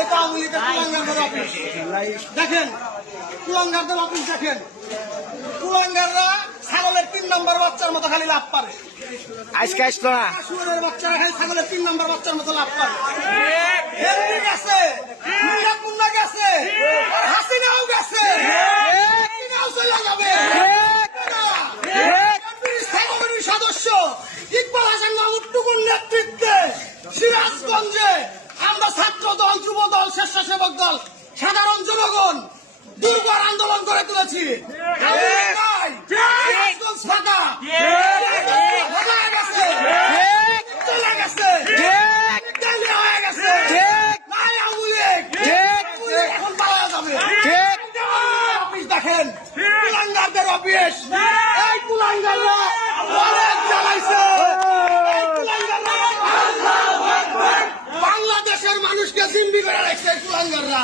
এটা আওয়ামী লীগের কুলাঙ্গারদের অফিস দেখেন, কুলাঙ্গারদের অফিস দেখেন। কুলাঙ্গাররা ছাগলের 3 নম্বর বাচ্চার মতো খালি লাভ পারে। আজকে আসলো না, শুয়োরের বাচ্চারা খালি ছাগলের 3 নম্বর বাচ্চার মতো লাভ পারে। হেনরি গেছে, মুন্না গেছে, হাসিনাও গেছে, হাসিনাও চলে যাবে। স্থানীয় সদস্য ইকবাল হাসান মাহমুদ টুকুর নেতৃত্বে সিরাজগঞ্জে আমরা ছাত্র দল, যুব দল, স্বেচ্ছাসেবক দল, সাধারণ জনগণ দুর্বার আন্দোলন করে তুলেছি। সিরাজগঞ্জ ফাঁকা হয়ে গেছে, চলে গেছে, হয়ে গেছে, নাই আওয়ামী লীগ, এখন পাওয়া যাবে। অফিস দেখেন, কুলাঙ্গারদের অফিস। এই কুলাঙ্গাররা অনেক জ্বালাইছে। এই কুলাঙ্গাররা বাংলাদেশের মানুষকে জিম্মি করে রাখছে। এই কুলাঙ্গাররা